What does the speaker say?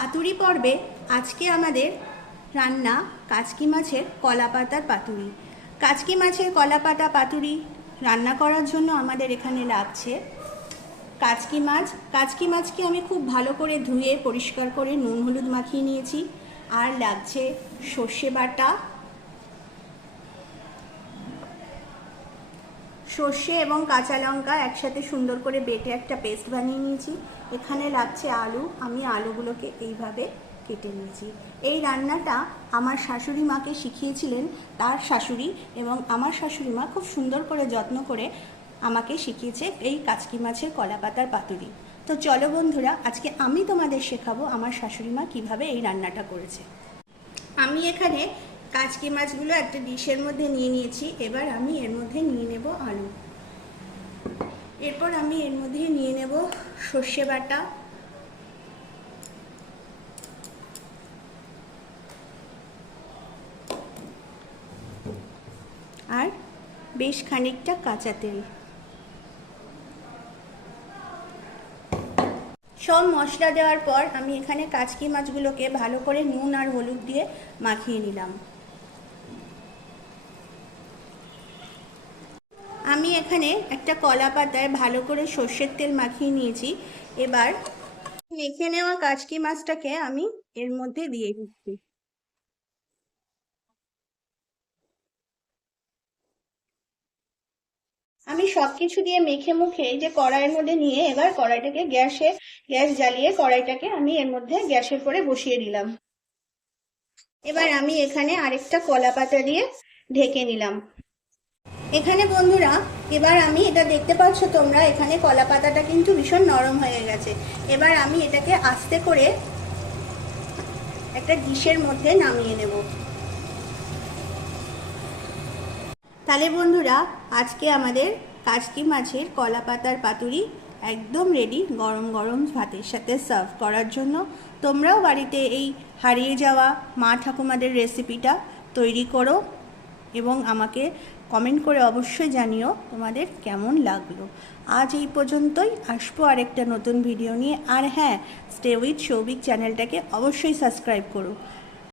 পাতুরি পর্বে আজকে আমাদের রান্না কাচকি মাছের কলা পাতার। পাতুরি কাচকি মাছের কলা পাতা পাতুরি রান্না করার জন্য আমাদের এখানে লাগছে কাচকি মাছ। কাচকি মাছকে আমি খুব ভালো করে ধুয়ে পরিষ্কার করে নুন হলুদ মাখিয়ে নিয়েছি। আর লাগছে সর্ষে বাটা সর্ষে এবং কাঁচা লঙ্কা একসাথে সুন্দর করে বেটে একটা পেস্ট বানিয়ে নিয়েছি। এখানে লাগছে আলু। আমি আলুগুলোকে এইভাবে কেটে নিয়েছি। এই রান্নাটা আমার শাশুড়ি মাকে শিখিয়েছিলেন, তার শাশুড়ি এবং আমার শাশুড়ি মা খুব সুন্দর করে যত্ন করে আমাকে শিখিয়েছে এই কাচকি মাছের কলা পাতার পাতুরি। তো চলো বন্ধুরা, আজকে আমি তোমাদের শেখাবো আমার শাশুড়ি মা কীভাবে এই রান্নাটা করেছে। আমি এখানে কাচকি মাছগুলো একটা ডিশের মধ্যে নিয়ে নিয়েছি, এবার আমি এর মধ্যে নিয়ে নেব আলু। এরপর আমি এর মধ্যে নিয়ে নেব সর্ষে বাটা। আর বেশ খানিকটা কাঁচা তেল। সব মশলা দেওয়ার পর আমি এখানে কাচকি মাছগুলোকে ভালো করে নুন আর হলুদ দিয়ে মাখিয়ে নিলাম। আমি এখানে একটা কলা পাতায় ভালো করে সর্ষের তেল মাখিয়ে নিয়েছি। এবার মেখে নেওয়া কাচকি মাছটাকে আমি এর মধ্যে দিয়ে দিচ্ছি। আমি সব কিছু দিয়ে মেখে মুখে যে কড়াইয়ের মধ্যে নিয়ে এবার কড়াইটাকে গ্যাসে, গ্যাস জ্বালিয়ে কড়াইটাকে আমি এর মধ্যে গ্যাসের পরে বসিয়ে দিলাম। এবার আমি এখানে আরেকটা কলা পাতা দিয়ে ঢেকে নিলাম। এখানে বন্ধুরা, এবার আমি এটা দেখতে পাচ্ছ তোমরা, এখানে কলা পাতাটা কিন্তু ভীষণ নরম হয়ে গেছে। এবার আমি এটাকে আস্তে করে একটা ডিশের মধ্যে নামিয়ে নেব। তাহলে বন্ধুরা, আজকে আমাদের কাচকি মাছের কলা পাতার পাতুরি একদম রেডি গরম গরম ভাতের সাথে সার্ভ করার জন্য। তোমরাও বাড়িতে এই হারিয়ে যাওয়া মা ঠাকুমাদের রেসিপিটা তৈরি করো এবং আমাকে কমেন্ট করে অবশ্যই জানিও তোমাদের কেমন লাগল। আজ এই পর্যন্তই, আসব আরেকটা নতুন ভিডিও নিয়ে। আর হ্যাঁ স্টে উইথ সৌভিক চ্যানেলটাকে অবশ্যই সাবস্ক্রাইব করো।